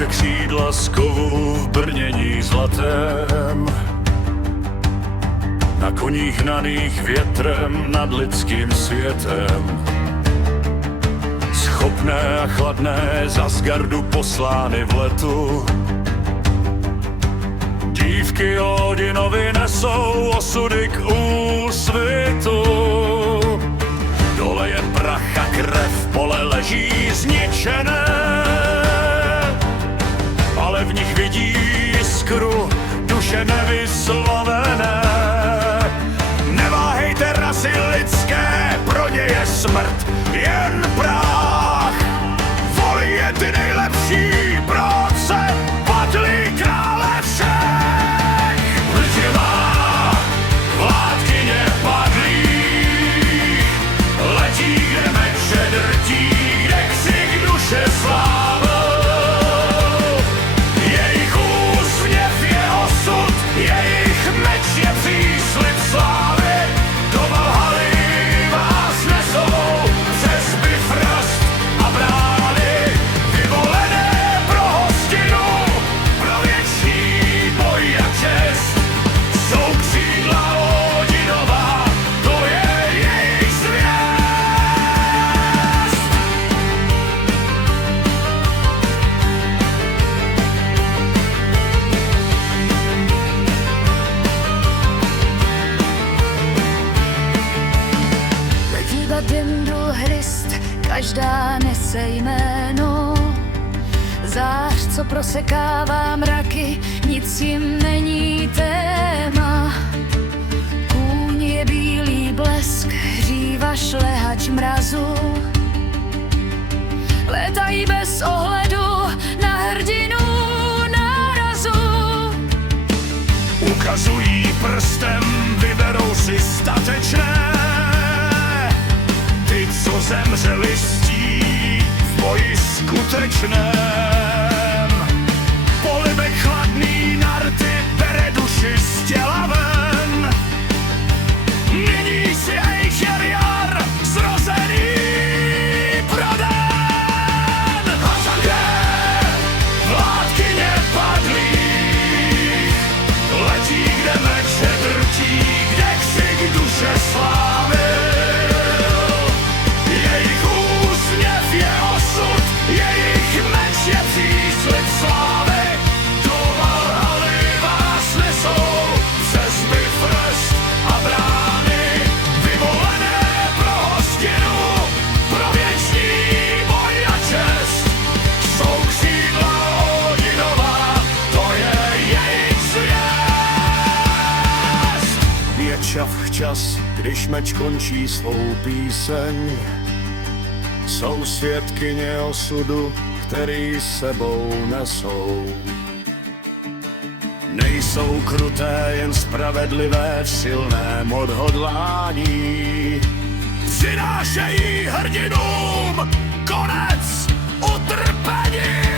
Bouře křídla z kovu v brnění zlatém, na koních hnaných větrem nad lidským světem. Schopné a chladné z Asgardu poslány v letu, dívky Odinovi nesou osudy k úsvitu. Dole je prach a krev, pole leží zničené, ale v nich vidí jiskru duše nevyslovené. Neváhejte, rasy lidské, pro ně je smrt jen prach. Volie ty nejlepší, proce padlí krále všech. Lživá vládkyně padlých letí, kde meče drtí, kde křik duše slávou. Jejich úsměv je osud, jejich meč je příslib slávy. Do Valhaly vás nesou přes Bifrost a brány, vyvolené pro hostinu, pro věčný boj a čest. Jsou křídla Odinova, to je jejich zvěst. Letí Dindul hrist, každá nese jméno. Zář, co prosekává mraky, nic jim není téma. Kůň je bílý blesk, hříva šlehač mrazu. Létají bez ohledu na hrdinu nárazu. Ukazují prstem, vyberou si statečné, ty, co zemřeli ctí v boji skutečném. Polibek chladný narty bere duši z těla ven. Nyní si Eicheriar zrozený pro den. A také vládkyně padlých letí, kde meče drtí, kde křik duše slávy. Jejich úsměv je osud, jejich meč je příslib slávy. Do Valhaly vás nesou přes Bifrost a brány, vyvolené pro hostinu, pro věčný boj a čest. Jsou křídla Odinova, to je jejich zvěst. Je čas, když meč končí svou píseň. Jsou svědkyně osudu, který sebou nesou. Nejsou kruté, jen spravedlivé v silném odhodlání. Přinášejí hrdinům konec utrpení.